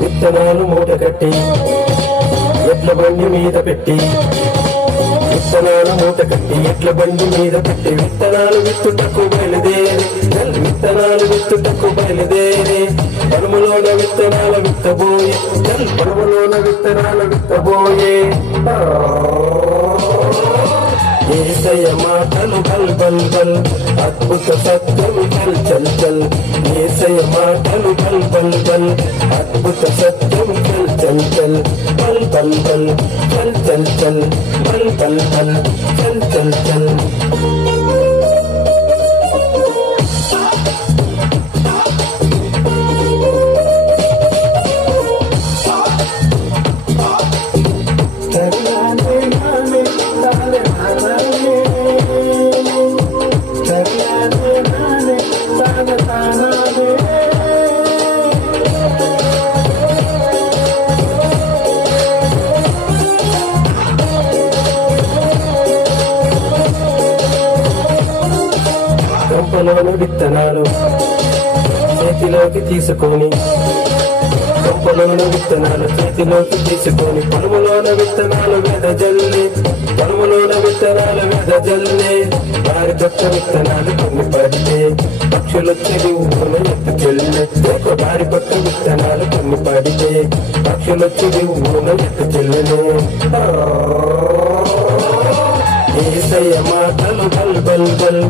విత్తనాలు మూట కట్టి ఎడ్ల బండి మీద పెట్టి విత్తనాలు మూట కట్టి ఎడ్ల బండి మీద పెట్టి విత్తనాలు విత్తుటకు బయలుదేరి విత్తనాలు విత్తుటకు బయలుదేరి పొలములోన విత్తనాల విత్తబోయే పొలములోన విత్తనాల విత్తబోయే యేసయ్య మాటలు బల్ బల్ బల్ అద్భుత సత్యము చల్ చల్ చల్ యేసయ్య మాటలు బల్ బల్ బల్ అద్భుత సత్యము చల్ చల్ చల్ బల్ బల్ బల్ చల్ చల్ చల్ బల్ బల్ బల్ చల్ చల్ చల్ గంపలోని విత్తనాలు చేతిలోకి తీసుకొని గంపలోని విత్తనాలు చేతిలోకి తీసుకొని పొలములోన విత్తనాలు వెదజల్లి పొలములోన విత్తనాలు వెదజల్లి వారి కొత్త విత్తనాలు కొన్ని పడితే పక్షులొచ్చి ఊన ఎత్తుకెళ్ళి వారి కొత్త విత్తనాలు కొన్ని పడితే పక్షులొచ్చి ఊన ఎత్తుకెళ్ళి యేసయ్య మాటలు బల్ బల్ బల్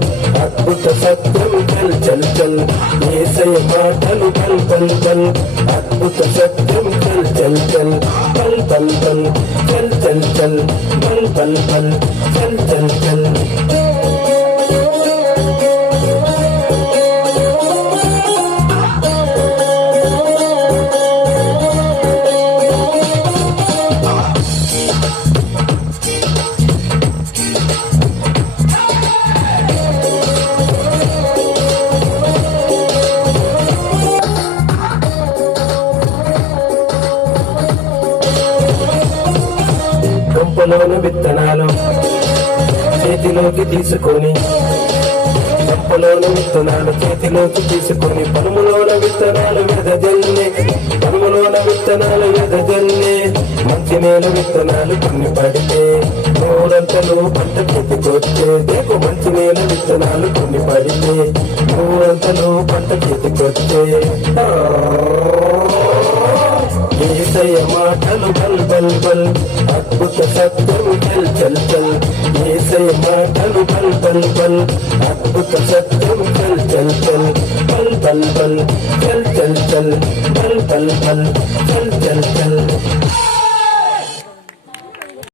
అద్భుత సత్యం చల్ చల్ చల్ యేసయ్య మాటలు బల్ బల్ బల్ అద్భుత సత్యం చల్ చల్ చల్ బల్ బల్ బల్ చల్ చల్ చల్ బల్ బల్ బల్ చల్ చల్ చల్ గంపలోని విత్తనాలు చేతిలోకి తీసుకొని గంపలోని విత్తనాలు చేతిలోకి తీసుకొని పొలములోన విత్తనాలు వెదజల్లి పొలములోన విత్తనాలు వెదజల్లి మంచి నేల విత్తనాలు కొన్ని పడితే మూడంతలు పంట చేతికొచ్చే దేకు మంచి నేల విత్తనాలు కొన్ని పడితే మూడంతలు పంట చేతికొచ్చే యేసయ్య మాటలు బల్ బల్ బల్ అద్భుత సత్యము చల్ చల్ చల్ యేసయ్య మాటలు బల్ బల్ బల్ అద్భుత సత్యము చల్ చల్ చల్ బల్ బల్ బల్ చల్ చల్ చల్ బల్ బల్ బల్ చల్ చల్ చల్